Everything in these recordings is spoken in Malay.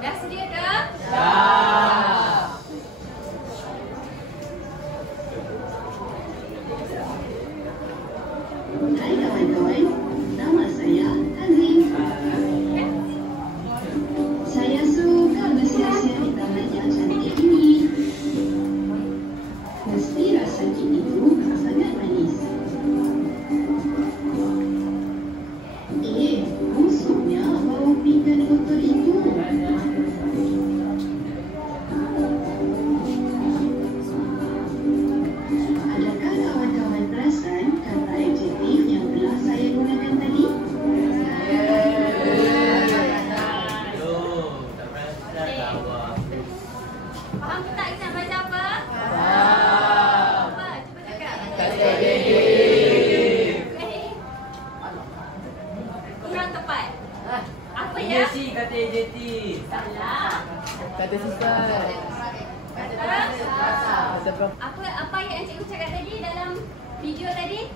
Dah sedia ke? Dah. Hai kawan-kawan, nama saya Hazim. Saya suka bersia-sia di taman yang cantik ini. Mesti rasa kek itu sangat manis. Busuknya bau pinggan kotor itu. Adakah kawan-kawan perasan kata adjektif yang telah saya gunakan tadi? Faham tak kita nak baca apa? Apa? Cuba cakap. Kurang tepat. Apa ya? Si kata adjektif. Salah. Kata susah. Apa yang Encik cakap tadi dalam video tadi?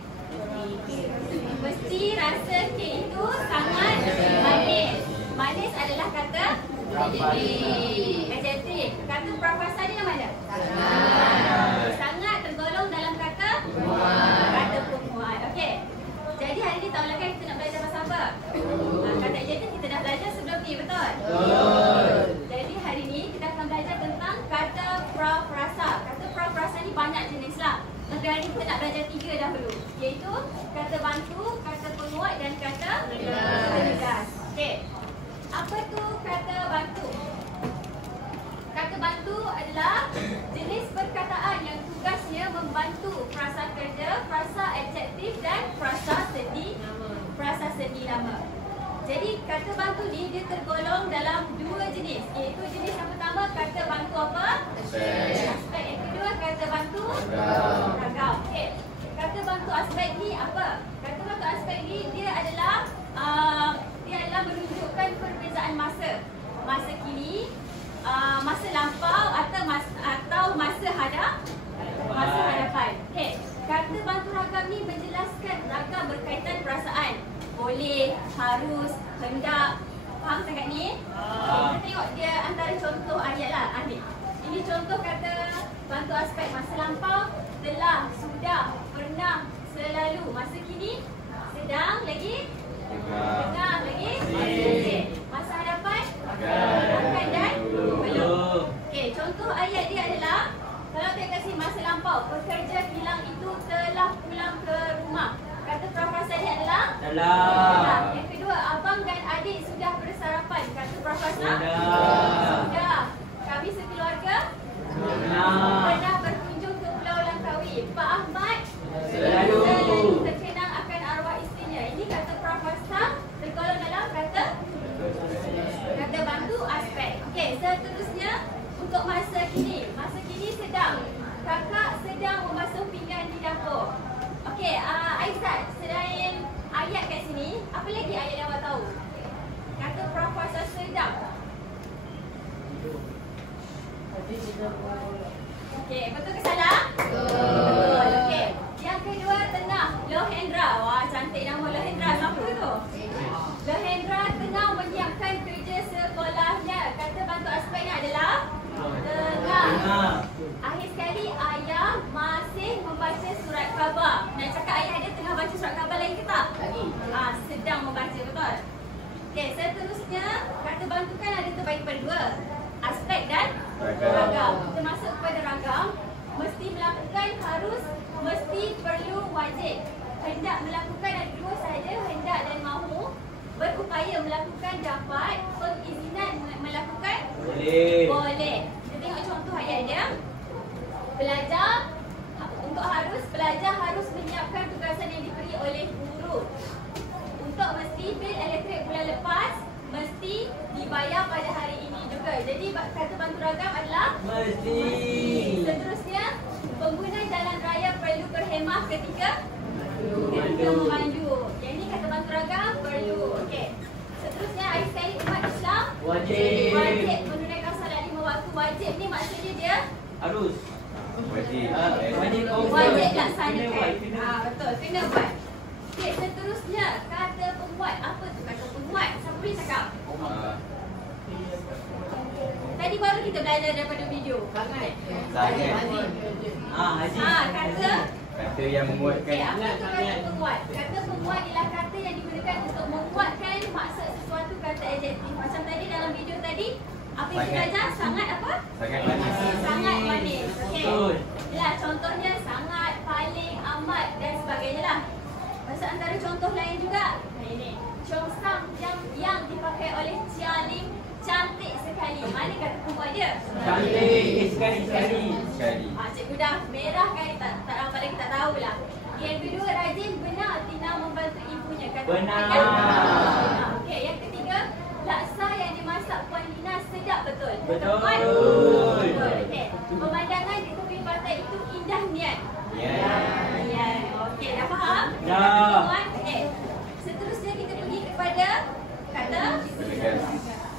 Mesti rasa kek itu sangat manis. Manis adalah kata adjektif. Kata prafasa ni nama mana? Sangat tergolong dalam kata kata perempuan. Okey. Jadi hari ni tahun lepas kita nak belajar pasal apa? Kata adjektif kita dah belajar sebelum ni, betul? Jadi hari ni kita akan belajar tentang kata prafasa. Kata prafasa ni banyak jenis lah. Tapi hari ni kita nak belajar 3 dahulu, iaitu kata bantu, kata penguat dan kata penegas. Okey. Apa tu kata bantu? Kata bantu adalah jenis perkataan yang tugasnya membantu frasa kerja, frasa adjektif dan frasa sendi nama. Jadi kata bantu ni dia tergolong dalam 2 jenis, iaitu jenis yang pertama kata bantu apa? Aspek. Yang kedua kata bantu ragam. Okey. Kata bantu aspek ni apa? Kata bantu aspek ni dia adalah menunjukkan perbezaan masa. Masa kini, masa lampau atau masa hadapan. Okey. Kata bantu ragam ni menjelaskan ragam berkaitan perasaan. Boleh, harus, hendak. Faham sangat ni? Kita tengok dia antara contoh ayat lah. Ambil. Ini contoh kata bantu aspek masa lampau. Telah, sudah, pernah, selalu. Masa kini, sedang, lagi tengah, lagi masih. Masa hadapan, akan dan belum. Okey, contoh ayat dia adalah, kalau tengok kat sini masa lampau, pekerja kilang itu telah pulang ke rumah. Kata prafasa dia adalah telah. Yang kedua, abang dan adik sudah bersarapan. Kata prafasa sudah. Kami sekeluarga pernah berkunjung ke Pulau Langkawi. Pak Ahmad selalu terkenang akan arwah isterinya. Ini kata prafasa tergolong dalam kata bantu aspek. Okey, seterusnya untuk masa kini. Masa kini sedang. Kakak sedang membasuh pinggan di dapur. Okey, Aizat, selain ayat kat sini, apa lagi ayat yang awak tahu? Kata prafasa sedang. Okey, betul ke salah? Betul. Okey. Yang kedua, tengah. Lohendra. Wah, cantik nama Lohendra. Siapa tu? Lohendra tengah menyiapkan kerja sekolahnya. Kata bantu aspeknya adalah tengah. Akhir sekali, ayah masih membaca surat khabar. Nak cakap ayah dia tengah baca surat khabar lagi ke tak? Lagi. Sedang membaca, betul? Okey, seterusnya, kata bantu kan ada terbagi pada 2. Aspek dan ragam. Kita masuk kepada ragam. Mesti melakukan, harus, mesti, perlu, wajib. Hendak melakukan ada 2 sahaja, hendak dan mahu. Berupaya melakukan, dapat. Pengizinan melakukan, boleh. Kita tengok contoh ayat dia. Belajar, untuk harus, pelajar harus menyiapkan tugasan yang diberi oleh guru. Untuk mesti, bil elektrik bulan lepas mesti dibayar pada hari ini juga. Jadi kata bantu ragam adalah mesti. Seterusnya, pengguna jalan raya perlu berhemah ketika memandu. Yang ini kata bantu ragam perlu. Okey. Seterusnya, akhir sekali umat Islam wajib menunaikan salat 5 waktu. Wajib ni maksudnya dia harus. Wajib laksanakan. Betul, kena buat. Okey, seterusnya kata penguat. Apa tu kata penguat? Siapa boleh cakap? Tadi baru kita belajar daripada video. Sangat. Haji. Kata. Kata yang menguatkan. Okay, apa tu kata penguat? Kata penguat ialah kata yang digunakan untuk menguatkan maksud sesuatu kata adjektif. Macam tadi dalam video tadi, apa yang kita belajar? Sangat apa? Sangat manis. Sangat manis. Okey. Betul. Yalah, contohnya sangat, paling, amat dan sebagainya lah. Masa antara contoh lain juga, ini. Chongsang yang dipakai oleh Chia Lim cantik sekali. Mana kata penguat dia? Cantik sekali. Cikgu dah merah kan, tak ramai lagi tak tahulah. Yang kedua, rajin benar Tina membantu ibunya. Kata Benar. Okey, yang ketiga, laksa yang dimasak Puan Lina sedap betul. Betul. Betul. Okey. Pemandangan di tepi pantai itu indah niat. Ya. Okey, dah faham? Dah. Okey. Seterusnya kita pergi kepada kata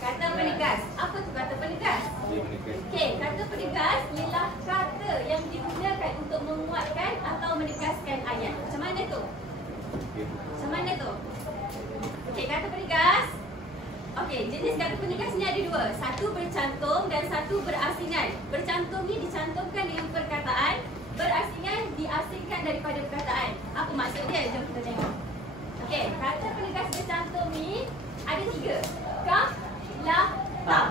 kata penegas. Apa tu kata penegas? Okey, kata penegas ialah kata yang digunakan untuk menguatkan atau menegaskan ayat. Macam mana tu? Macam mana tu? Okey, kata penegas. Okey, jenis kata penegas ni ada dua. Satu bercantum dan satu berasingan. Bercantum ni dicantumkan dengan perkataan, berasingan diasingkan daripada perkataan. Apa maksud dia? Jom kita tengok. Okey, kata penegas bercantum ni ada tiga. Kah, lah, tah.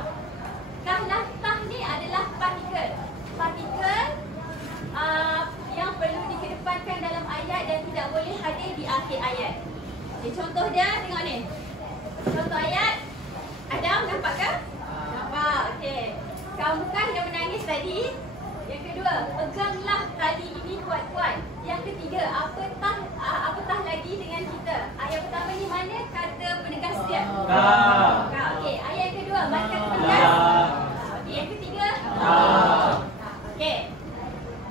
Kah, lah, tah ni adalah partikel. Partikel yang perlu dikedepankan dalam ayat dan tidak boleh hadir di akhir ayat. Okay, contoh dia, tengok ni. Contoh ayat. Adam, nampak ke? Nampak, okey. Kamukah yang menangis tadi? Yang kedua, peganglah tali ini kuat-kuat. Yang ketiga, apatah lagi dengan kita? Ayat pertama ni mana kata penegas dia? Kah. Okey, ayat kedua, mana kata penegas? Okey, yang ketiga? Okey.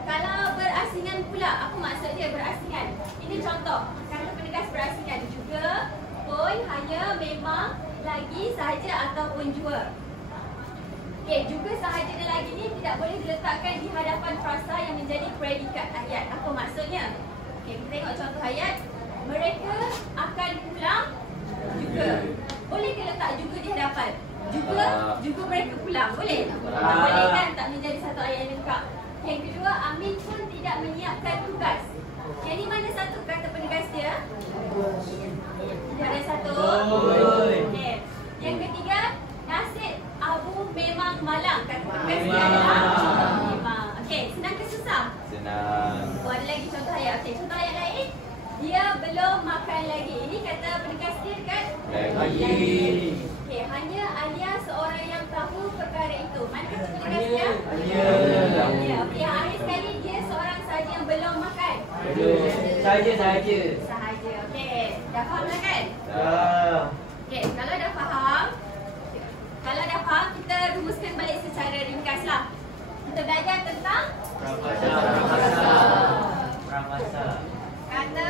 Kalau berasingan pula, apa maksud dia berasingan? Ini contoh, kata penegas berasingan juga pun, hanya, memang, lagi, sahaja ataupun jua. Okey, juga sahaja dan lagi ni tidak boleh diletakkan di hadapan frasa yang menjadi predikat ayat. Apa maksudnya? Okey, kita tengok contoh ayat. Mereka akan pulang juga. Boleh ke letak juga di hadapan? Juga mereka pulang. Boleh? Tak boleh kan? Tak menjadi satu ayat yang lengkap. Yang kedua, Amin pun tidak menyiapkan tugas. Yang ni mana satu kata penegas dia? Ada satu. Okey. Yang ketiga, nasib Abu memang malang. Kata penegas dia adalah memang. Okey, senang ke susah? Senang. Ada lagi contoh ayat. Okey, contoh ayat lain. Dia belum makan lagi. Ini kata penegas dia dekat Lagi. Okey, hanya Alia seorang yang tahu perkara itu. Mana kata penegas dia? Alia. Okey, yang akhir sekali dia seorang sahaja yang belum makan. Sahaja. Sahaja. Okey, dah faham dah kan? Okey, kalau dah faham, kita rumuskan balik secara ringkaslah. Kita belajar tentang Pramasa. kata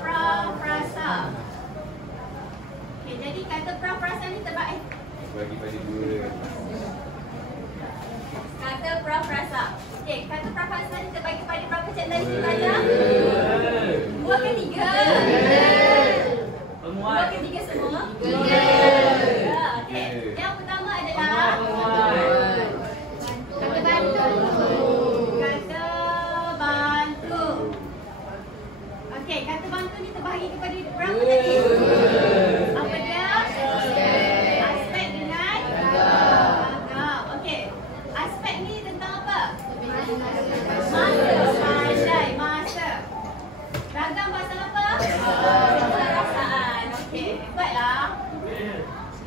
prafrasa. Okey, jadi kata prafrasa ni terbagi Bagi pada dua. kata prafrasa. Okey, kata prafrasa ni terbagi pada berapa cek tadi kita belajar? 2 ke 3? Penguat. 2 ke 3 semua? 3. Okey, yang pertama adalah kata bantu. Kata bantu. Okey, kata bantu ni terbahagi kepada berapa tadi? Apa dia? Aspek dengan ragam. Okey. Aspek ni tentang apa? Masa. Ragam pasal apa? Perasaan. Okey, buatlah.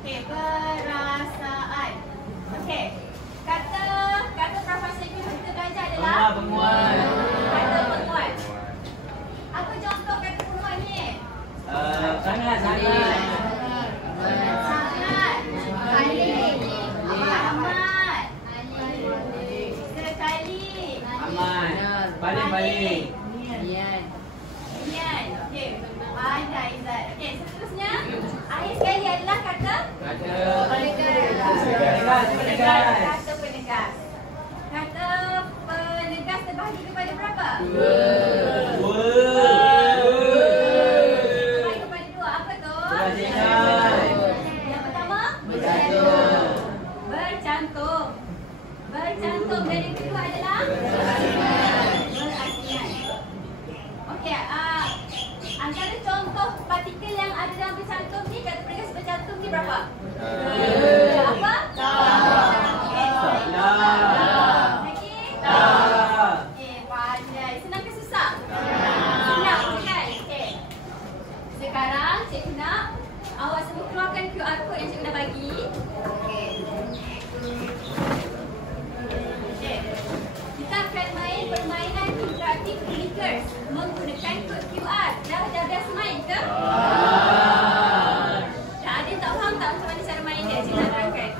Okey, perasaan. Okey. Kata prafrasa yang kita belajar adalah Penguat. kata penguat. Apa contoh kata penguat ni? Sangat. Sangat. Paling. Amat. Sekali. Aman. Paling. Niat. Okey. Pandai Izzat. Okey, seterusnya akhir sekali adalah kata Penegas. Kata penegas. Kata penegas terbahagi kepada berapa? Terbahagi kepada 2. Apa tu? Berasingan. bercantum dan yang kedua adalah berasian. Okey, antara contoh partikel yang ada dalam bercantum ni, kata perkakas bercantum ni berapa? Apa? Okey. Lagi? Okey, pandai. Senang ke susah? Senang, kan? Okey. Sekarang cikgu nak awak semua keluarkan QR code yang cikgu dah bagi. Okey. Kita akan main permainan interaktif clickers menggunakan kod QR. Dah biasa main ke? Dah ada yang tak faham tak macam mana cara main dia? Cikgu nak terangkan.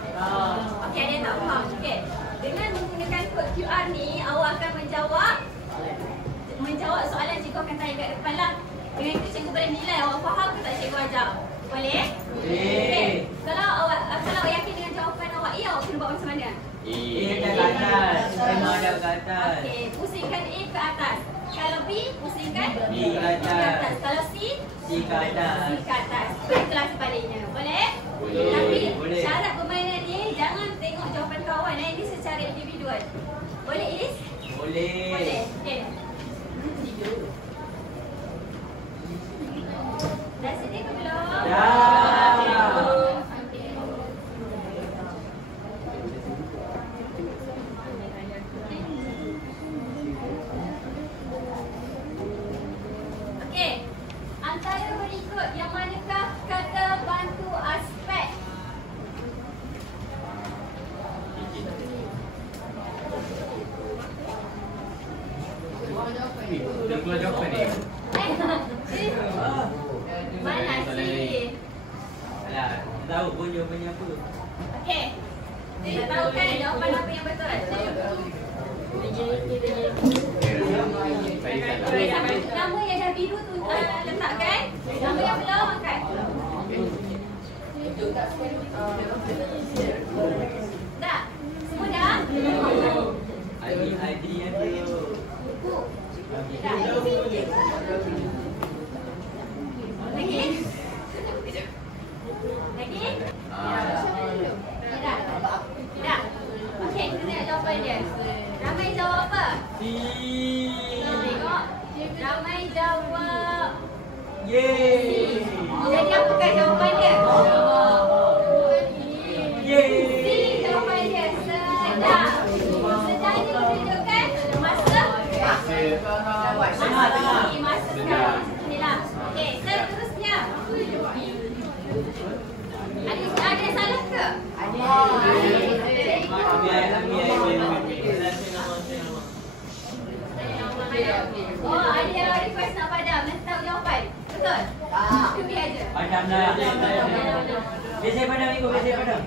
Okey, ada yang tak faham. Okey. Dengan menggunakan kod QR ni, awak akan menjawab soalan cikgu akan tanya kat depan lah. Dengan itu cikgu boleh nilai awak faham ke tak cikgu ajar. Boleh? Okey. Kalau awak yakin dengan jawapan awak A, awak kena buat macam mana? A dah ke atas. Memang dah ke atas. Okey, pusingkan A ke atas. Kalau B, pusingkan B ke atas. Kalau C, C ke atas. C ke atas. Itulah sebaliknya. Boleh? Boleh. Tapi Boleh. syarat permainan ni jangan tengok jawapan kawan. Ini secara individual. Boleh, Iris? Boleh. Boleh. Okey. Dah sedia ke belum? Dah. Okey. Antara berikut yang manakah kata bantu aspek? Dah keluar jawapan ni. Mana sih? Alah, tahu pun jawapannya apa. Okey. Dia tahu kan jawapan apa yang betul? Okey, nama yang dah biru tu letakkan. Nama yang belum angkat. Dah? Semua dah? ID ada. Buku. Dah. Lagi? Lagi? Tidak. Tidak. Okey, kita tengok jawapan dia. Ramai jawab apa? Tengok. Ramai jawab Yeay. jadi apakah jawapan dia? Yeay. C jawapan dia. Sedap. Sedap ni menunjukkan masa? Masa sekarang. Inilah. Okey, seterusnya. Ada yang salah ke? Ada. Oh, ada yang request nak padam. Nanti tahu jawapan. Betul? Itu biar je. Padam dah. Biasa padam ikut, biasa padam.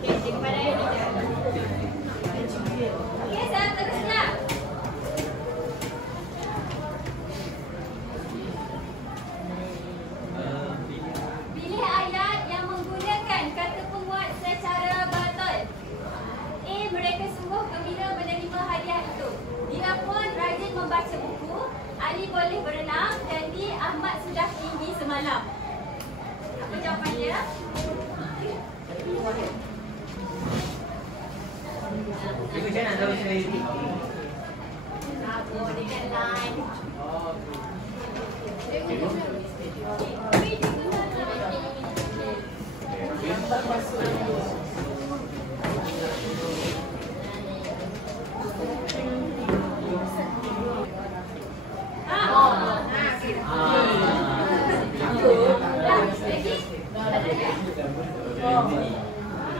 Okey, cikgu padam yang ni je. Okey, seterusnya. Pilih ayat yang menggunakan kata penguat secara betul. A. Mereka sungguh gembira menerima hadiah itu. Dia pun rajin membaca buku. Ali boleh berenang. Dan D. Ahmad sudah tinggi semalam. Apa jawapan dia? Cikgu saya nak tahu saya ini. Sabar dengan line.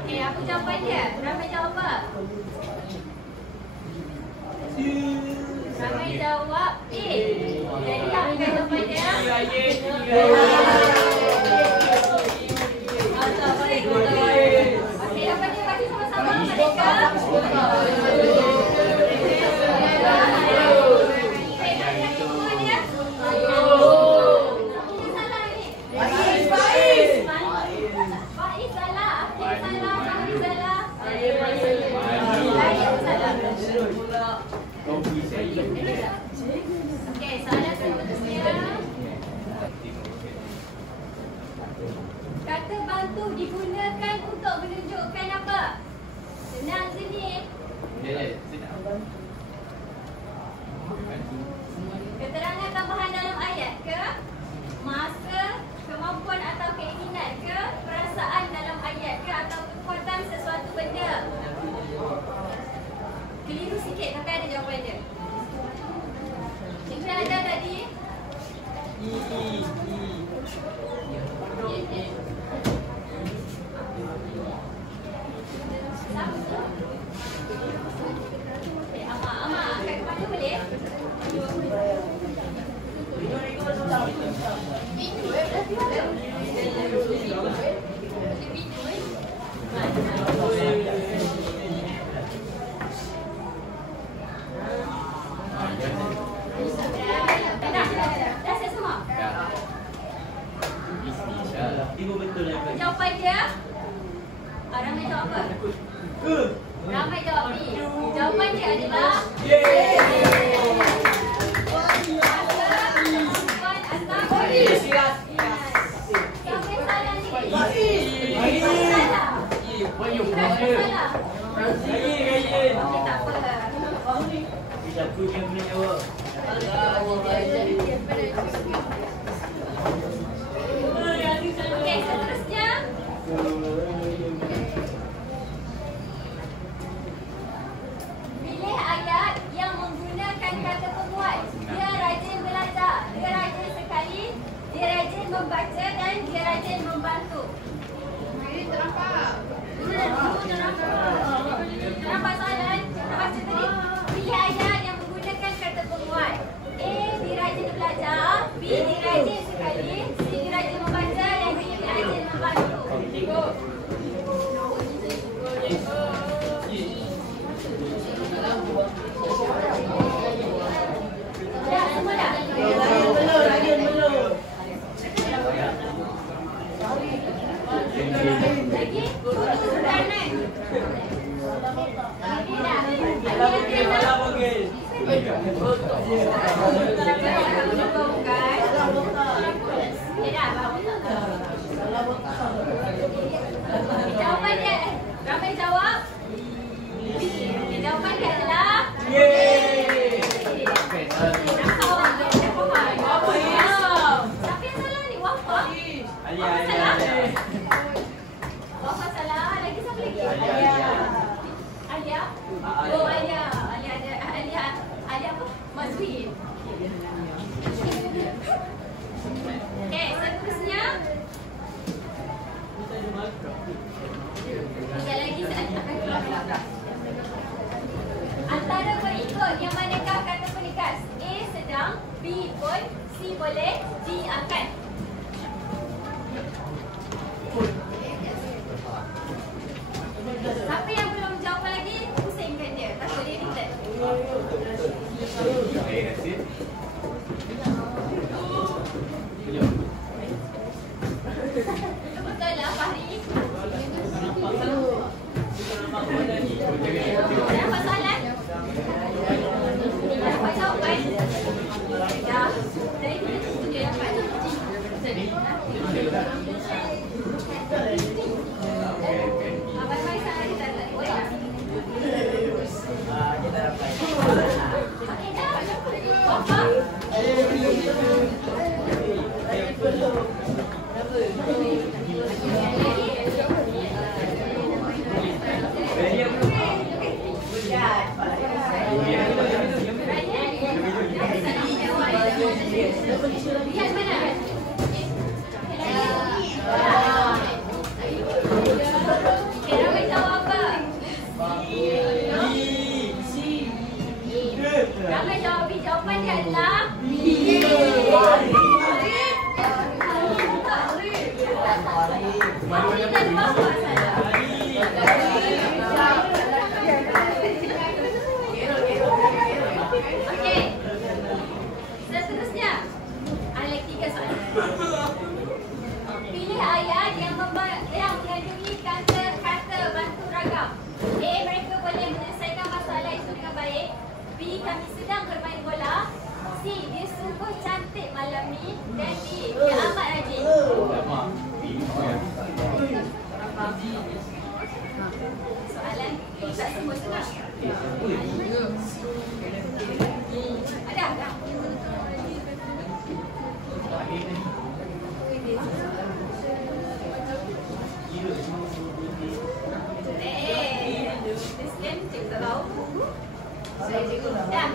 Okey, apa jawapan dia? Ramai jawab apa? Ramai jawab A. Jadi apa jawapan dia? Betul, boleh, betul. Okey, dapat dia bagi sama-sama mereka. Okey, soalan seterusnya. Kata bantu digunakan untuk menunjukkan apa? Senang je ni. Keterangan tambahan dalam ayat ke? Masa, kemampuan atau keinginan ke? Perasaan dalam ayat ke? Atau kekuatan sesuatu benda? Keliru sikit tapi ada jawapan dia. Cikgu ada tadi? Okay, Ama angkat kepala boleh? Dah siap semua? Jawapan dia? Ramai jawab apa? Ramai jawab B. Jawapan dia adalah sampai salah ni. Okey, tak apa. Siapa yang boleh jawab? Okey, seterusnya. Pilih ayat yang menggunakan kata penguat. Dia rajin belajar, dia rajin sekali, dia rajin membaca dan dia rajin membantu. Nampak soalan? Nak baca tadi? Pilih ayat yang menggunakan kata penguat. A. Dia rajin belajar, B. Dia rajin sekali, C. Dia rajin membaca dan D. Dia rajin membantu. Dah, semua dah? Lagi? Kanan. Ini dah. Ini dah. Jawapan dia, ramai jawab. Jawapan dia adalah siapa yang salah ni? Wafa? Wafa salah? Wafa salah. Lagi siapa lagi? Alia? Oh, Alia. Alia apa? Mazwin. Okey, seterusnya. Sekali lagi saya akan keluar. Antara berikut yang manakah kata penegas? A. Sedang, B. Pun, C. Boleh, D. Akan. Siapa yang belum jawab lagi, pusingkan dia. Tak boleh return. Betul lah Fahri. Dapat soalan? Dapat jawapan? Dah. Dari kita tunjuk dapat. Abang Mai sana kita tak boleh. Okey dah. Apa? Lihat mana? Ramai jawab apa? Ramai jawab B. Jawapan dia adalah B. Fahri dan Wafa salah. Okey. Seterusnya. Ada 3 soalan. Pilih ayat yang mengandungi kata bantu ragam. A. Mereka boleh menyelesaikan masalah itu dengan baik. B. kami sedang bermain bola. C, dia sungguh cantik malam ni. Dan D, dia amat rajin. Soalan tak semua senang. Ada? Cik tak tahu. Saya cikgu. Dah.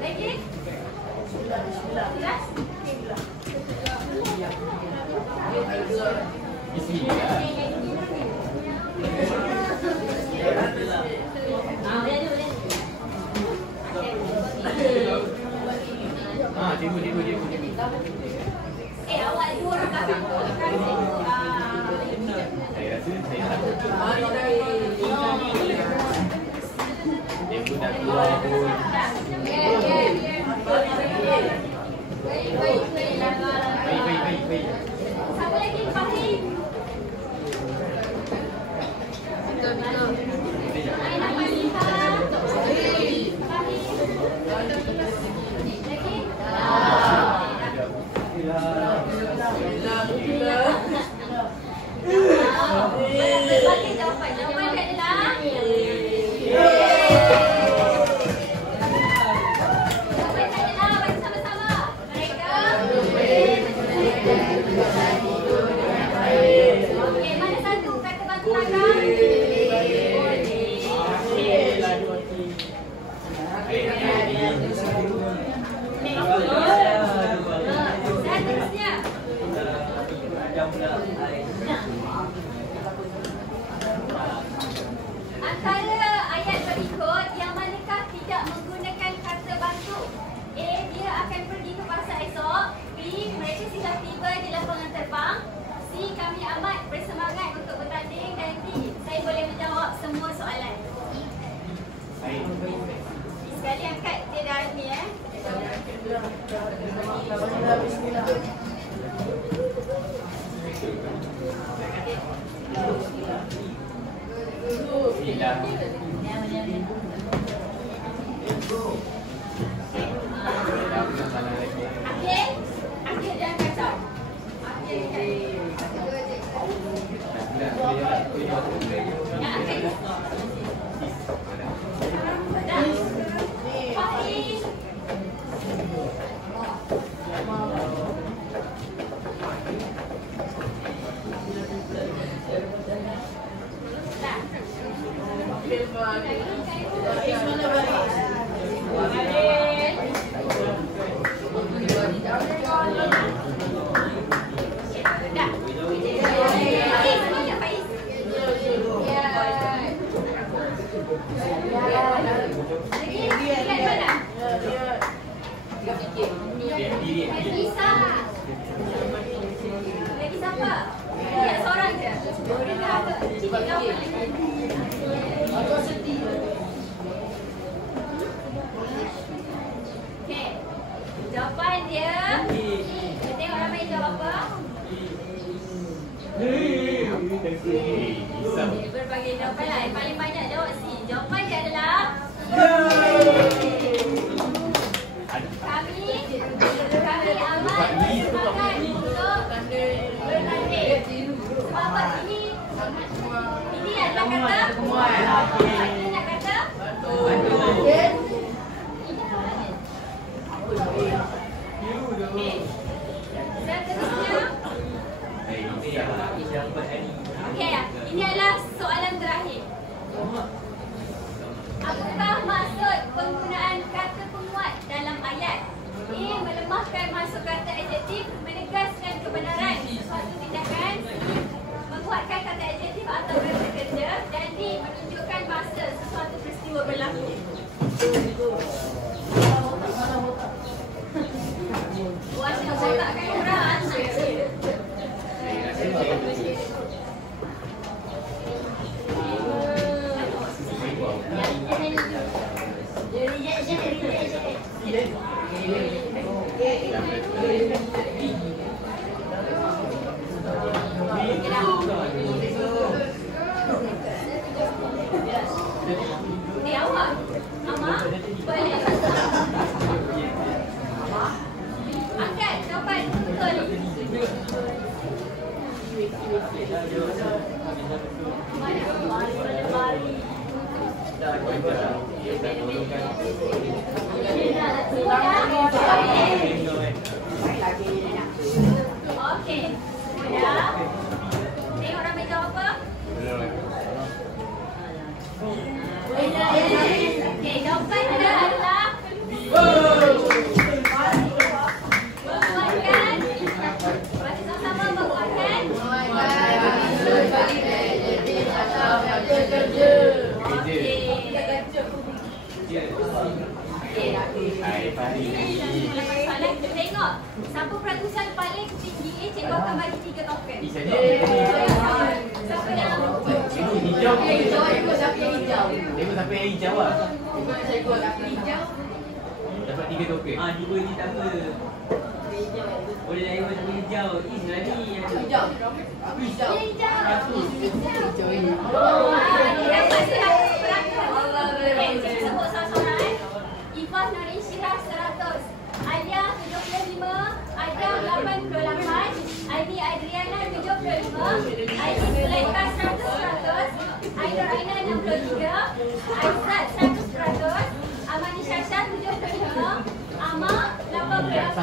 Lagi? Jelas? Awak dua orang belakang tu dekat cikgu. Saya rasa saya tak dia pun dah keluar pun. Baik. Siapa lagi? Fahim. Aina Fahimah. Fahim. Lagi? Bagi jawapan. Jawapan dia adalah jawapan dia adalah bagi sama-sama. Mereka okey, mana satu kata bantu tangan? Dan terusnya. Antara ayat berikut yang manakah tidak menggunakan kata bantu? A. Dia akan pergi ke pasar esok. B. Mereka sudah tiba di lapangan terbang. C. Kami amat bersemangat untuk bertanding. Dan D. Saya boleh menjawab semua soalan. Sekali angkat dia dah ni Akhir jangan kacau. Yang akhir. Dah. Fahim. Lagi siapa? Dia seorang je. Dia apa? Cikgu jawapan lagi. Okey. Jawapan dia. Kita tengok ramai jawab apa? Berbagai jawapan lah. Yang paling banyak jawab C. Jawapan dia adalah Kami amat bersemangat untuk bertanding. Sebab apa? Ini adalah kata ini nak kata seterusnya. Okey, ini adalah soalan terakhir. Apakah maksud penggunaan kata penguat dalam ayat? A. Melemahkan maksud kata adjektif, menegaskan kebenaran suatu tindakan. C. Menguatkan kata adjektif atau kata kerja. Dan D. Menunjukkan masa sesuatu peristiwa berlaku. Buat nak botakkan orang. Ni awak. Ama, boleh. Angkat sampai betul. Mari. Okey. Sudah. Tengok ramai jawab apa? Okey, jawapan dia adalah menguatkan. Mari sama-sama menguatkan. Soalan tengok siapa peratusan paling tinggi, cikgu akan bagi 3 token. Siapa yang Hijau. Cikgu siapa yang hijau? Tengok siapa yang hijau lah. Cikgu siapa hijau? Dapat 3 token. Dua ni tak apa. Boleh lain macam hijau. Is lah ni. Hijau. Aku hijau. hijau ini? Dia dapat 100%. Okey, cikgu sebut seorang-seorang. Ifah Nuri Syirah 100, Alia 75, Adam 88, Aini Adriana 75, Aini Sulaika 100%, Ainur Aina 63, Aizat 100%, Amani Syasha 75, Ama 88,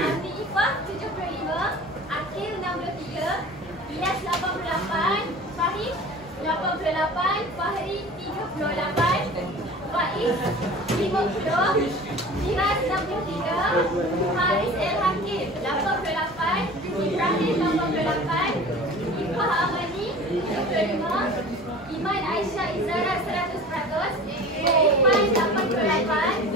Amni Ifah 75, Akil 63, Ilyas 88, Fahim 88, Fahri 38, Faiz 50, Jiraz 63, Haris El Hakim 88, Ibrahim 88, Ifah Amani 75, Iman Aisyah Izara 100%, Irfan 88,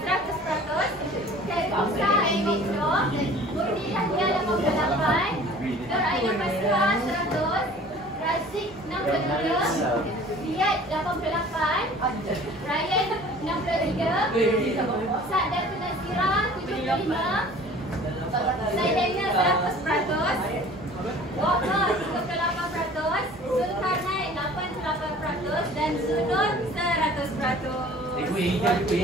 100%, Terbuka Emikno, Murni Yahya 88, Nur Aina Masra 100, Razik 63, Riyad 88, Ryan 63, Sa'dat Nazira 75, Saidina 100%, Waqar 38%, Zulkarnain 88% dan Sunun 100%. Cikgu yang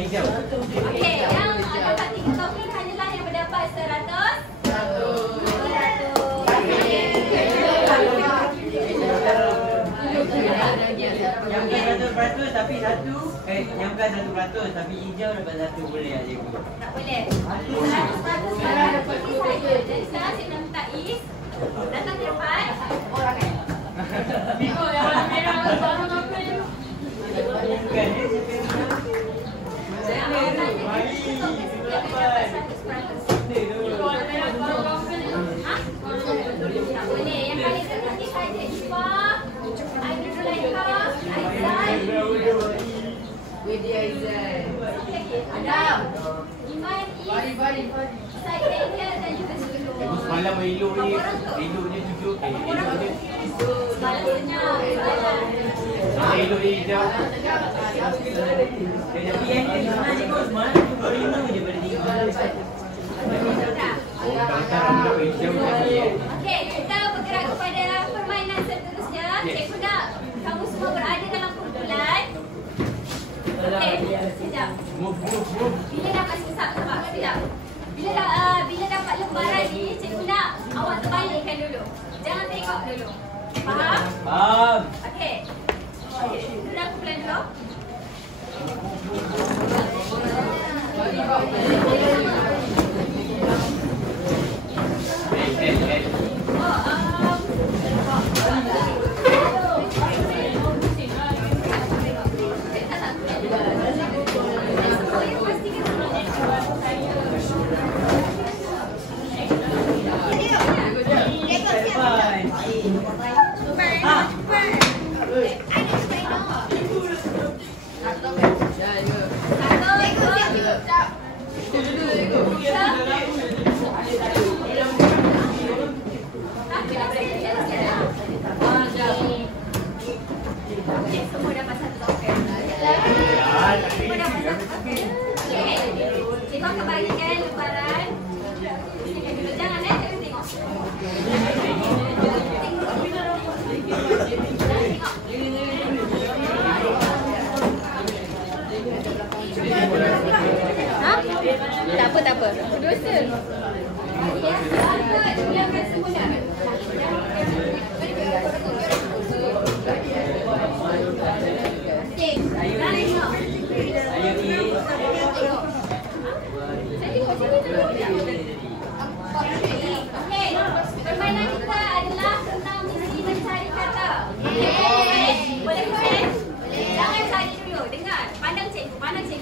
hijau. Okey, yang dapat 3 token hanyalah yang mendapat 100. Yang bukan 100% tapi satu. Yang bukan 100% tapi hijau dapat satu, boleh tak cikgu? Tak boleh. 100% saja saja. Jadi sekarang saya nak minta Is datang ke depan. Tengok yang warna merah baru token je. Bukan dia Saya akan tanya kita setiap yang dapat 100%. Warna merah baru token je. Ha? Tak boleh. Yang paling tertinggi saja Ifah, Aini Zulaika, Aizat, Widi Aizan. siapa lagi? Adam, Iman, Is, Fadi. Syed Daniel dan juga Sulu. Cikgu semalam elok ni. Elok ni 7. Elok ni. Semalam senyap. Elok ni hijau. Tapi yang ni sebenarnya cikgu semalam 25 je pada 3. Oh, tak dapat hijau lagi. Okey, kita bergerak kepada permainan seterusnya. Cikgu nak kamu semua berada dalam kumpulan. Okey, sekejap. Move. Bila dapat sesap sebab sekejap. Bila dapat lembaran ni, cikgu nak awak terbalikkan dulu. Jangan tengok dulu. Faham? Faham. Okey. Dalam kumpulan dulu. Semua dapat 1 token. Semua dapat 1 token. Okey. Cikgu akan bagikan lembaran Tak apa, tak apa. Dosa. Diamkan semula. Okey, dah tengok. Saya ni. Saya tengok sini dulu. Okey, permainan kita adalah tentang misi mencari kata. Okey, boleh friend? Jangan cari dulu, dengar. Pandang cikgu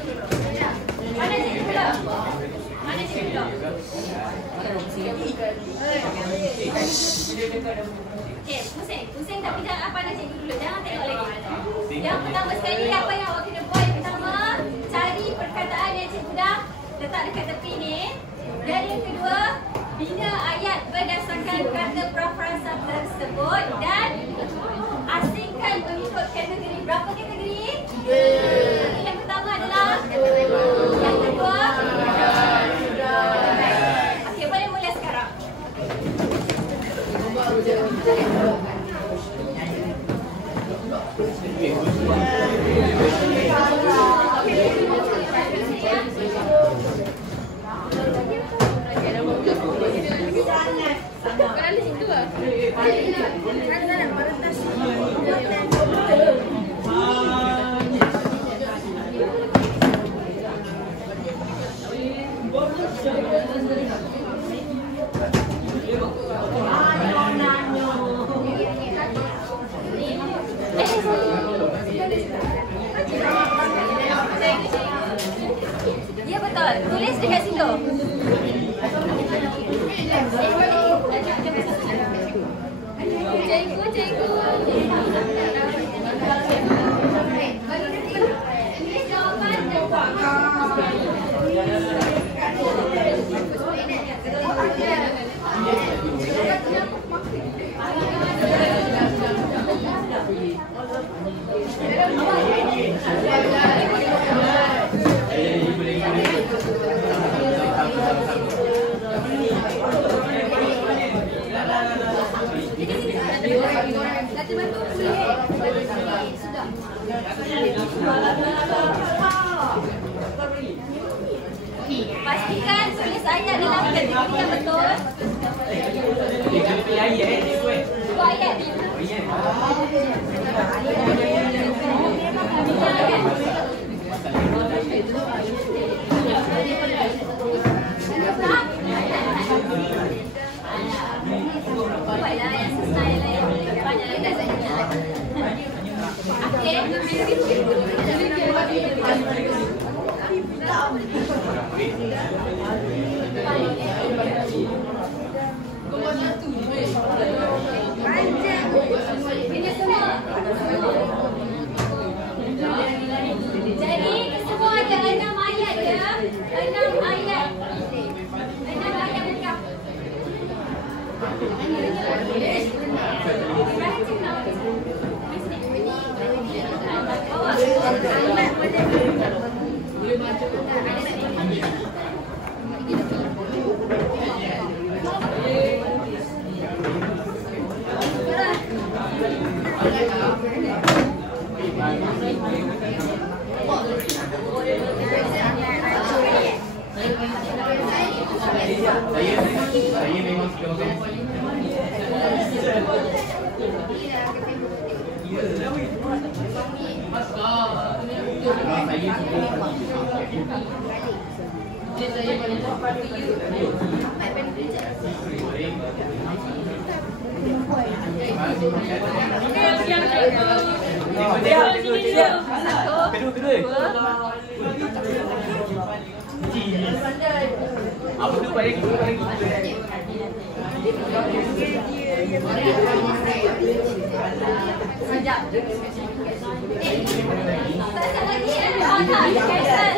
dulu. Pandang cikgu dulu. Pandang cikgu dulu. Okey, pusing tapi jangan pandang cikgu dulu. Jangan tengok lagi. Yang pertama sekali, apa yang awak kena buat? Yang pertama, cari perkataan yang cikgu dah letak dekat tepi ni. Dan yang kedua, bina ayat berdasarkan kata prafrasa tersebut dan asingkan mengikut kategori. Berapa kategori? 3. Yang pertama adalah yang kedua. Okey, boleh mula sekarang. Ya betul, tulis dekat situ. Cikgu. Pastikan tulis ayat dalam kategori yang betul. Pilih ayat Dua ayat. Buatlah yang sesuai lah yang banyak lagi dah saya ingat. Okey. Jadi semua ada 6 ayat ya. 6 ayat. 6 ayat lengkap. Saya memang suka makan. Kedua. Apa tu balik lagi? Sekejap. Tak lagi ya. Kaisar.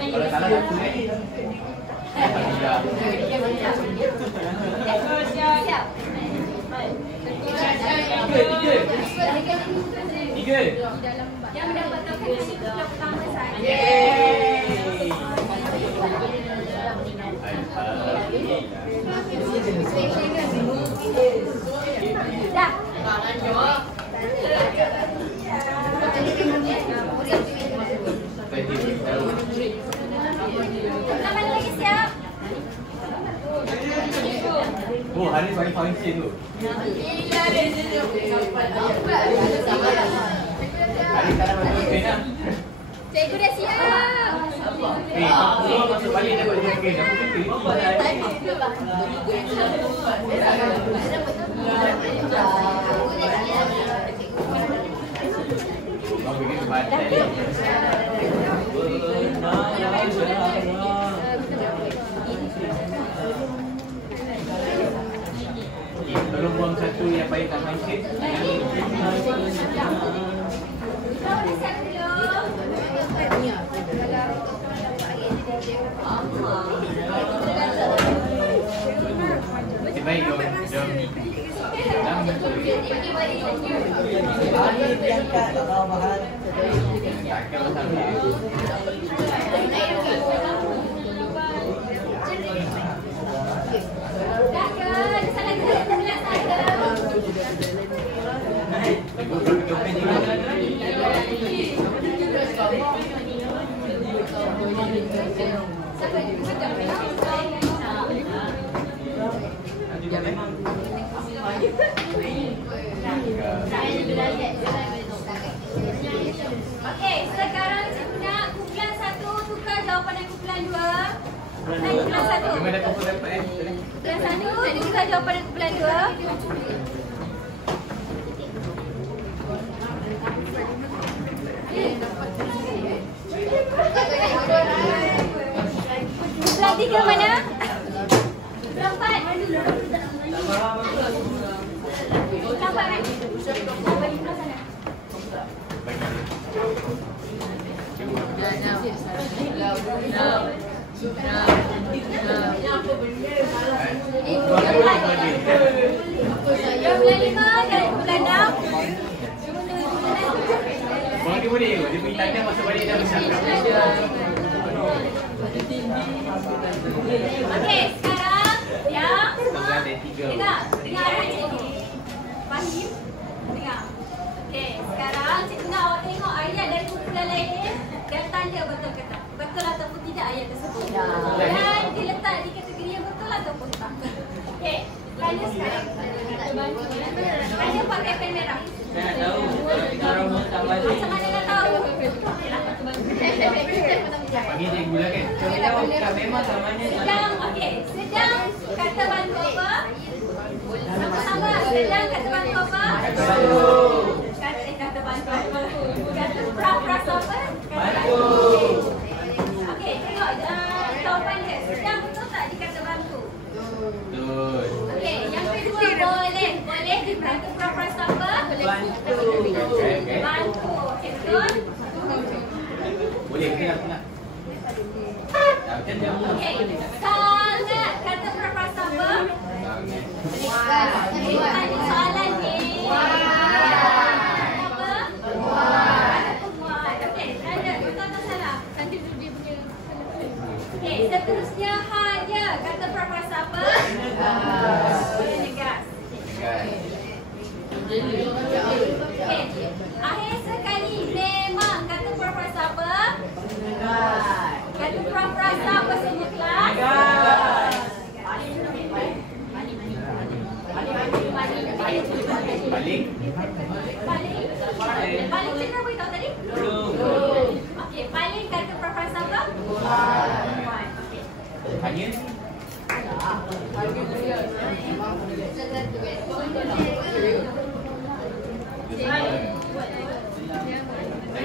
Kalau salah satu Siap. Tiga. Yang mendapatkan kategori pertama saja. Yeay. Dah. Nama lagi siap. Oh, Haris paling function tu. Haris tak nak masuk pen lah. Cikgu dah siap. Semua masuk balik dapat dia pen. Apa tolong buang satu yang paling tak function. Kau dah siap belum? Nasib baik jom. Hari diangkat tak tahu mahal. Takkan masalah. Dah ke? Ada salah ke? Kelas saya. Ibu pergi ke pen juga. Okey, sekarang cikgu nak kumpulan 1 tukar jawapan dengan kumpulan 2. Kumpulan 1. Cuma dah kumpul dapat Kumpulan 1 tukar jawapan dengan kumpulan 2. Kumpulan 3 mana? Kumpulan 4. Kumpulan 4 kan? Bagi kumpulan sana. Kumpulan 5 dan kumpulan 6. Bang dia boleh ke? Dia pergi tanda masuk balik dah bercakap. Okey, sekarang yang semua Ada 3. dengar arahan cikgu. Fahim? Dengar. Okey, sekarang cikgu nak awak tengok ayat dari kumpulan lain dan tanda betul ke tak. Betul ataupun tidak ayat tersebut. Dan diletak di kategori yang betul ataupun tak. Okey, tanda sekarang. Tanda pakai pen merah. Saya nak tahu kalau kita orang tak balik. Macam mana nak tahu? Panggil cikgu lah kan. Kita tahu kat memang kat mana. Sedang, okey. Sedang kata bantu apa? Sama-sama. Sedang kata bantu apa? Kata bantu. Kata bantu apa? Kata pra-pras apa? Bantu. Okey, tengok jawapan dia. Sedang betul tak di kata bantu? Betul. Okey, yang kedua boleh. Boleh di kata pra-pras apa? Bantu. Bantu. Okey, betul? Boleh ke aku nak? Macam dia. Okey, sangat kata pra-pras apa? Tadi soalan ni. Apa? Okey, tanda betul atau salah? Okey, seterusnya hanya kata pra-pras apa? Boleh negas. Okey, akhir sekali memang kata pra-pras apa? Kata pra-pras apa semua kelas? Balik. Paling cikgu beritahu tadi? Belum. Okey, paling kata pra-pras apa? Okey. Hanya.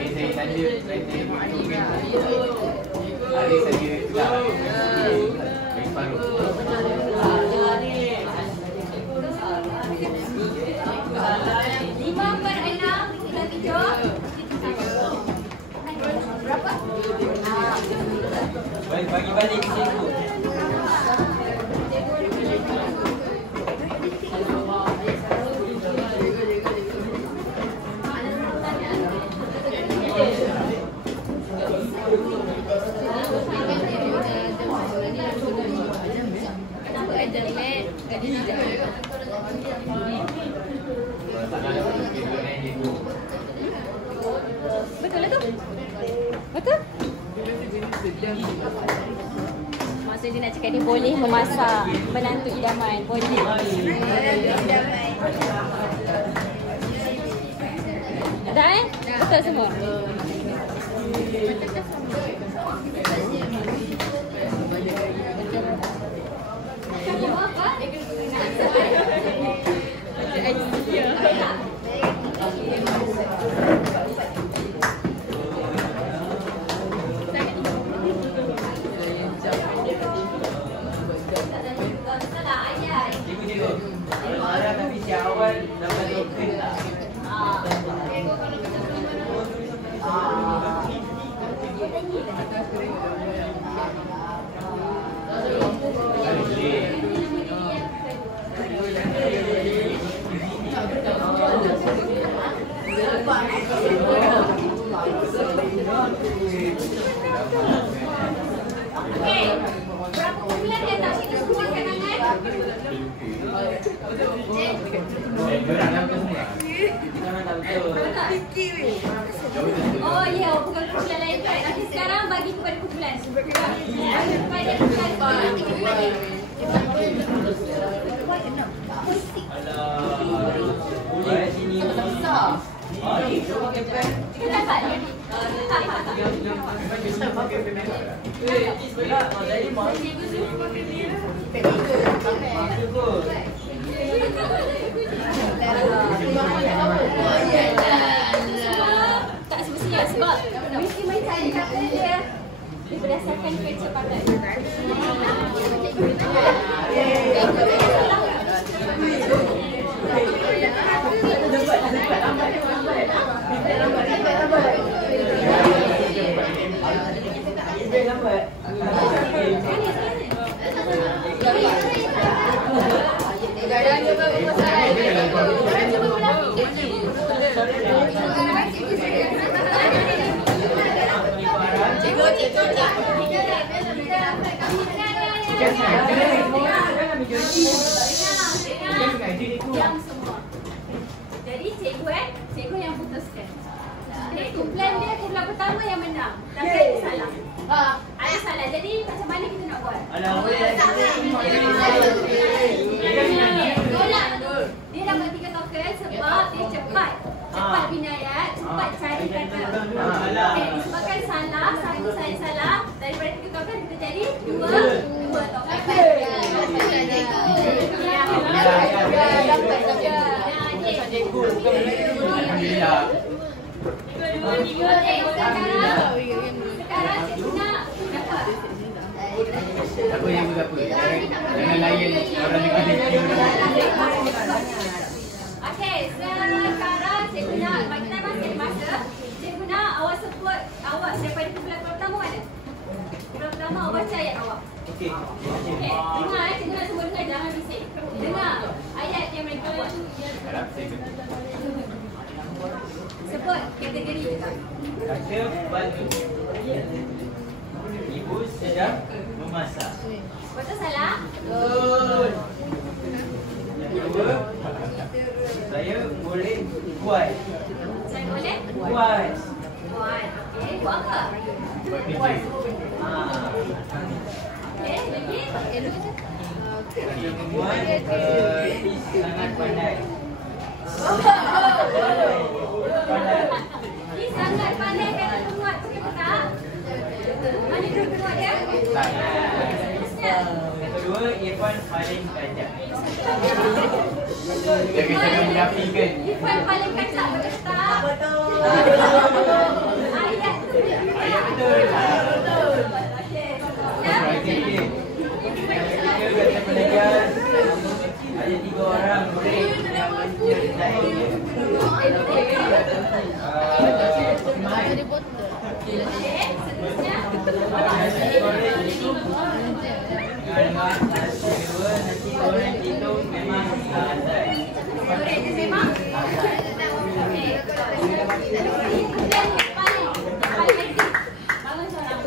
Saya tanda. Hari saya kelas. Bagi paruh. Lima per enam, bulan 7. Berapa? Bagi balik ke cikgu. Kenapa ada lag? Maksud dia nak cakap dia boleh memasak menantu idaman. Boleh. Dah Betul semua? Tapi si awal dapat token tak? Okey. Berapa bulan dia tak kita semua kenangan? Oh ya, bukan kumpulan lain kan. Nanti sekarang bagi kepada kumpulan. Bagi kepada kumpulan. Boleh sini. Kita dapat. Tak semestinya sebab mesti macam kata dia berdasarkan kecepatan. Diam semua. Jadi cikgu yang putuskan. Kumpulan dia kumpulan pertama yang menang. Tapi ada salah. Ada salah. Jadi macam mana kita nak buat? Dia dapat 3 token sebab dia cepat. Cepat binayat, cepat cari kata. Disebabkan salah, satu saya salah. Daripada 3 token kita jadi 2 token. Sekarang cikgu nak dapat. Tak apa yang berapa. Jangan layan orang yang kena. Okey, sekarang cikgu nak bagi time masih ada masa. Cikgu nak awak sebut awak daripada kumpulan pertama mana? Kumpulan pertama awak baca ayat awak. Okey. Okey, dengar cikgu nak semua dengar, jangan bising. Dengar ayat yang mereka buat. Sebut kategori juga. Kata baju. Ibu sedang memasak. Betul salah? Betul. Kedua, saya boleh buat. Saya boleh? Buat. Buat. Okey, buat apa? Okey, lagi? Kata perempuan sangat pandai. Ini sangat pandai kata perempuan. Betul tak? Mana dulu kedua dia? Terusnya. Kedua, Irfan paling kacak. Jangan menafikan. Irfan paling kacak, betul tak? Betul. Ayat tu. Ayat betul. Okey. Okey. Kita kata pelajar ada 3 orang murid yang menyertai dia. Seterusnya. Dengan nasi kedua, nasi goreng itu memang asal. Goreng dia memang. Okey. Bangun seorang.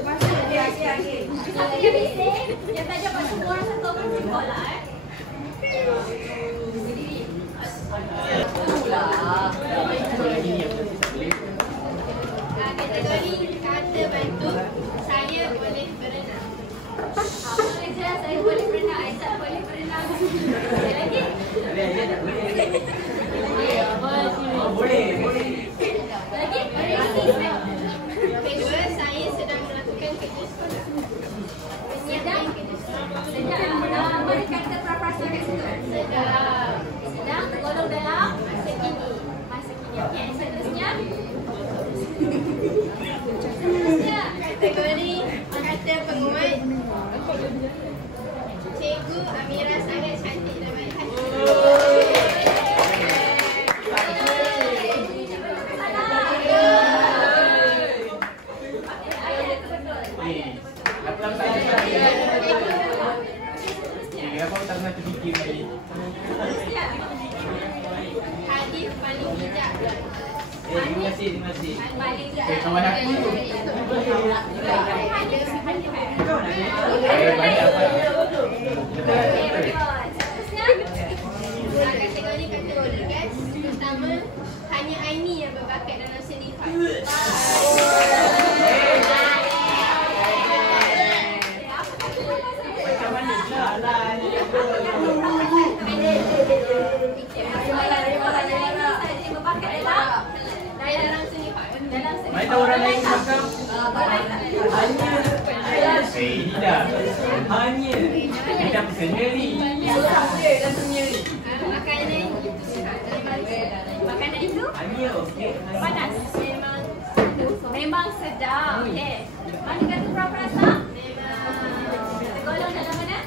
Satu yang bising, yang tak dapat semua orang satu bersimbol lah Berdiri. Kategori kata bantu, saya boleh Boleh. Lagi? Kedua, saya sedang melakukan kerja sekolah. Sedang? Sedang. Mana kata praprasa kat situ? Sedang. Sedang tergolong dalam Masa kini. masa kini. Okey, seterusnya. Seterusnya. Kategori kata penguat. Cikgu Amira sangat cantik dan baik hati. Kenapa tak pernah terfikir lagi? Hadis paling bijak. Terima kasih. Paling Kawan aku tu. Kau nak ni? Banyak apa? Kategori kata vulgar. Pertama, hanya Aini yang berbakat dalam seni khas. Macam mana pula lah ni? Dalam seni khas. Mana tahu orang lain cakap? Hanya. Ini dah. Hanya. Ini dah personally. Makanan itu sihat. Makanan itu Hanya okey. panas. Memang sedap. Okey. Mana kata praprasa? Tergolong dalam mana?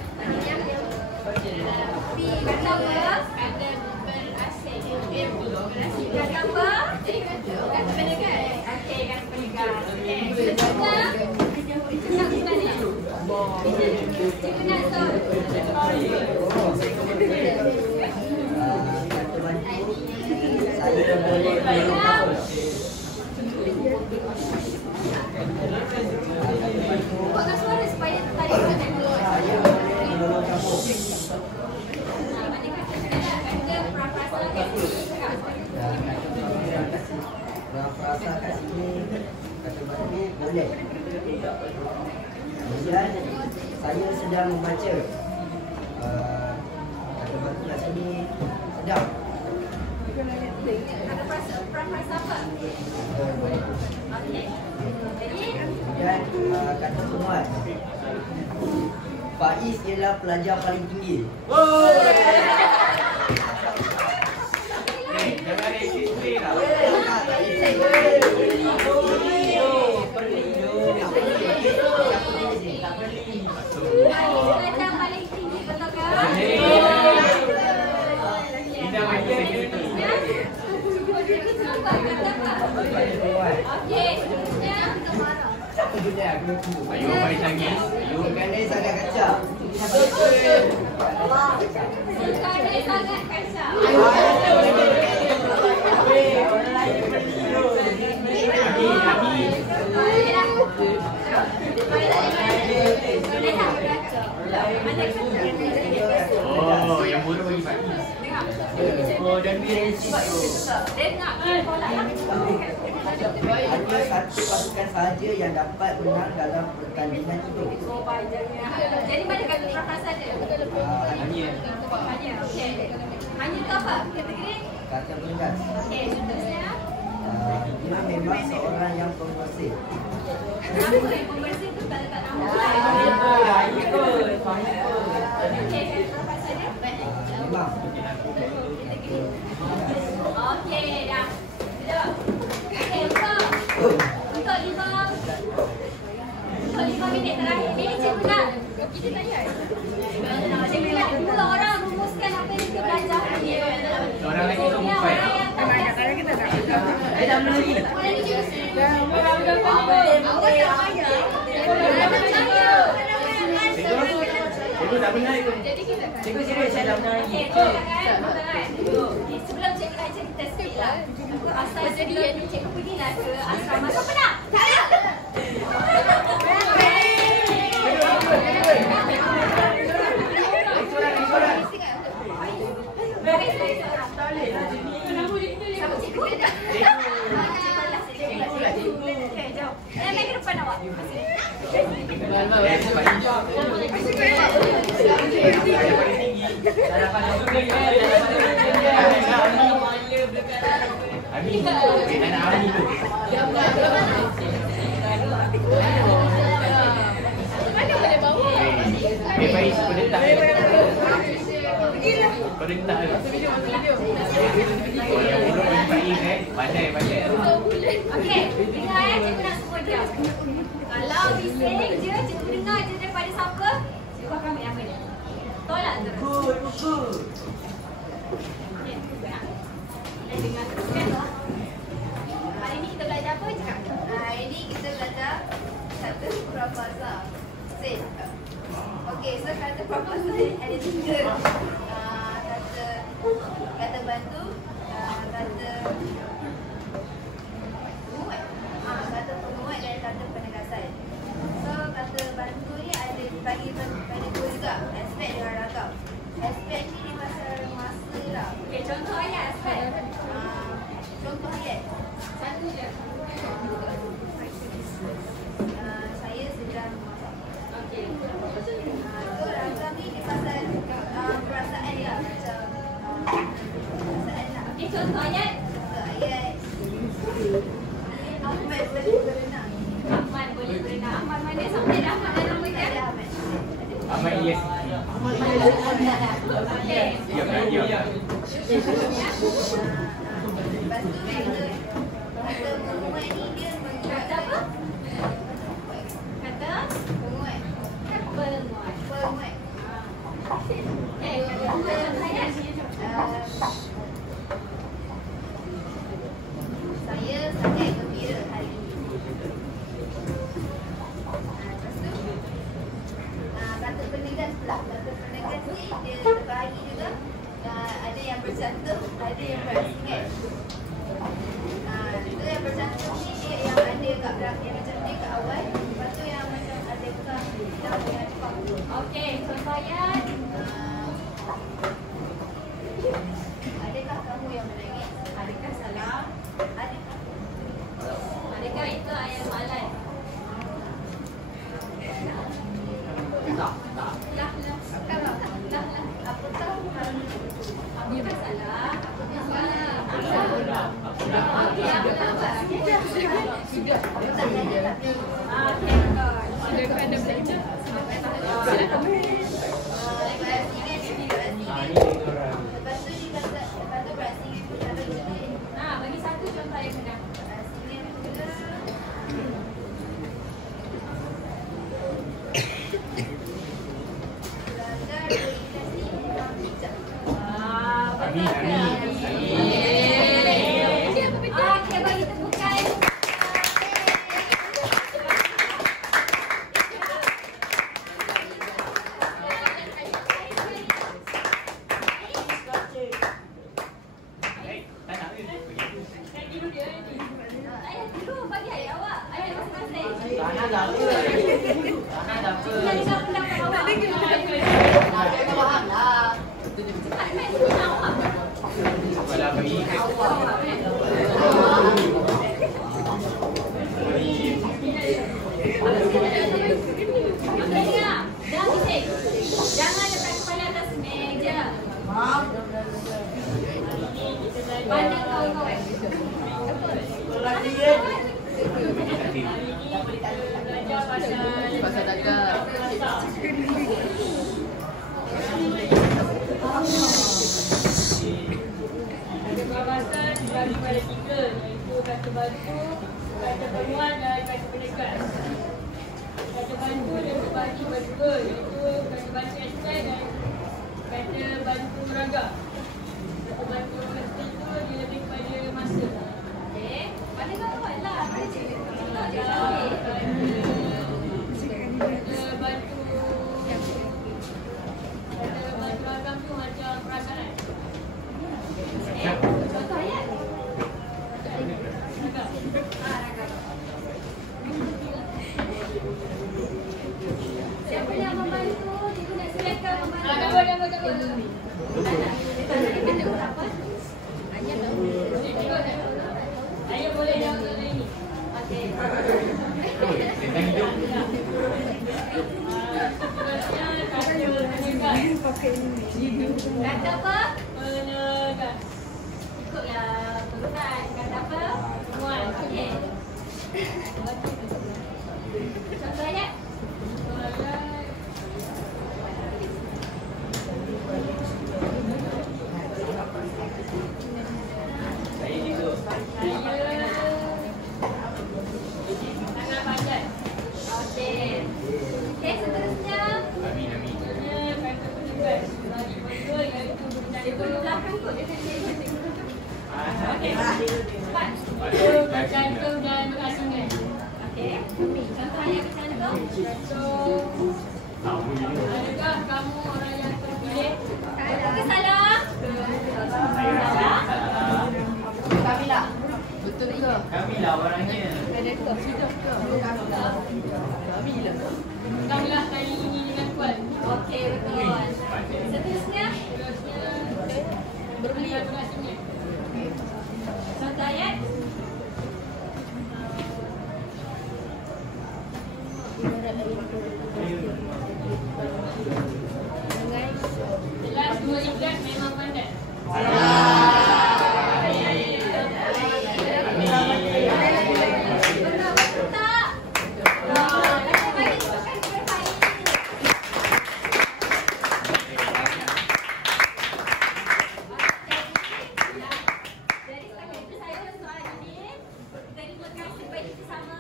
Kata apa? Kata berasing. Kata apa? Kata pendekat. Okey, kata pendekat. Okey. Seterusnya. Cikgu sebenarnya. Cikgu Nasrul. Saya boleh Baiklah. Buatkan suara supaya tarik perhatian. menolong kamu. Mana kata praprasa kat sini? Rasa kat sini kata batu boleh. Kemudian saya sedang membaca kata batu kat sini sedap. Kata praprasa apa? Okey. Jadi, Kemudian kata penguat. Faiz ialah pelajar paling tinggi. Jangan reaksi lah. pelajar paling tinggi, betul ke? Indah main security. Kata apa? Okey, seterusnya. Ayo mari tangis. Ayo. Kerana sangat kacak. Sekali sangat kacau. Oh, yang bodoh bagi Faiz. Oh, dan Dengar, bola lah. Hanya satu pasukan sahaja yang dapat menang dalam pertandingan itu. Jadi mana kata praprasa dia? Hanya. Hanya, okey. Hanya tu apa? Kategori? Kata peringkat. Okey, seterusnya. Dia memang seorang yang pembersih. Kenapa yang pembersih tu tak letak nama? Okey, kata praprasa dia? Memang. Okey, dah. Sudah. Okey, untuk 5 minit terakhir ni, cikgu nak. Kita tanya. Cikgu nak dua orang rumuskan apa yang kita belajar hari ni. orang lagi tu Ya, Faiz. orang yang tak belajar. Dah lagi. Cikgu tak benar itu. Cikgu serius saya dah benar lagi. Okey, okey, sebelum cikgu nak cerita sikit lah. Asal sebelum ni cikgu pergilah ke asrama. Kau pernah? Tak ada. Sama cikgu? Cikgu lah cikgu. Okey, jom. Main ke depan awak. Faiz. Saya paling tinggi. Dah dapat 7 lagi. Ani. Tak nak Ani tu. Mana boleh bawa? Faiz perintah. Perintah dia. Oh, yang mulut bagi Faiz pandai. Okey, dengar cikgu nak semua diam. Kalau bising je, cikgu dengar je daripada siapa, cikgu akan ambil apa dia. Tolak terus. Good. Okey, nak. Kita dengar terus kan tu. Hari ni kita belajar apa cakap? Hari ni kita belajar kata prafasa. Set. Okey, so kata prafasa ni ada 3. Kata bantu, kata penguat. Kata penguat dan kata penegasan. So kata bantu ni ada bagi pada 2 juga, aspek dengan ragam. Aspek ni dia pasal masa lah. Okey, contoh ayat aspek. Contoh ayat. Satu je. Saya sedang memasak. Okey. So ragam ni dia pasal perasaan dia macam perasaan lah. Okey, contoh ayat. Contoh ayat. Ahmad boleh berenang. Ahmad boleh berenang. Ahmad mana? Sampai dah Ahmad dalam nama dia? Ada Ahmad. Ahmad Ilyas. Okey. Ya. Lepas tu kata penguat ni dia menguat apa? Kata Penguat. penguat. Penguat. Okey, contoh ayat. Saya sangat gembira hari ini. Lepas tu kata penegas pula. Kata penegas ni dia terbahagi juga. Ada yang bercantum, ada yang berasingan. Itu yang bercantum ni dia yang ada kat belakang, yang macam dia kat awal. Lepas tu yang macam ada bekam hitam dengan depan tu. Okey, contoh ayat. Adakah kamu yang menangis? Adakah salah? Adakah? Adakah itu ayat soalan? Tak. Lah. Apakah kamu? Adakah salah? Bola. Okey, apa lah? Sudah tanya tak? Okey, betul. Ada belajar. Lepas tu dia kata, lepas tu berasingan pun ada juga. Bagi satu contoh yang benar. Berasingan pula. Langgar beritasi memang bijak. Amin. Okey, bagi tepukan. Ayat dulu, bagi ayat awak. Ayat masing-masing. Tanah dah apa? Kita dengar pendapat awak. Kalau bagi Okey, dengar. Dah bising. Jangan letak kepala atas meja. Pandang kawan-kawan. Pasal dagang. Ada perbahasan daripada 3, iaitu kata bantu, kata penguat dan kata penegas. Kata bantu dia terbagi pada 2, iaitu kata bantu aspek dan kata bantu raga. Kata bantu aspek itu dia lebih kepada masa. Okey. Pandang kawan-kawan lah. Tak je. Kata bantu ragam tu macam perasaan. Contoh ayat. Ragam. Ragam. Siapa yang membantu? Cikgu nak silakan membantu. Tak apa. Apa? Saya boleh jawab soalan ini. Okey. tentang hidup. Kata apa? Penegas. Okey. Cepat. Itu bercantum dan berasungan. Okey. Contoh yang bercantum. Contoh, adakah kamu orang yang terpilih? Betul ke salah? Salah. Salah. Betul ke? Kami lah orangnya. Peganglah tali ini dengan kuat. Okey, betul. Seterusnya, Berbeli berasungan. contoh ayat. Jelas dua ikhlas memang pandai. Betul, betul tak? Kita bagi tepukan kepada Faiz. Jadi setakat itu saya soalan ini. Terima kasih bagi bersama.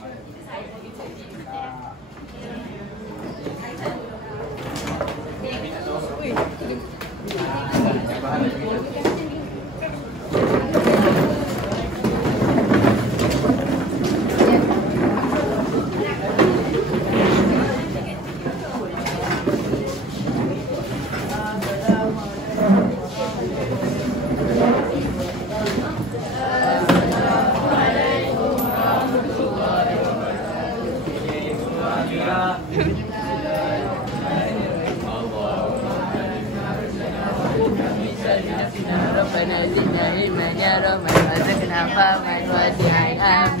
Itu saya bagi cerita. Rabbana zidna ilman ya Rahman wa zakna fa man wasi'an amin.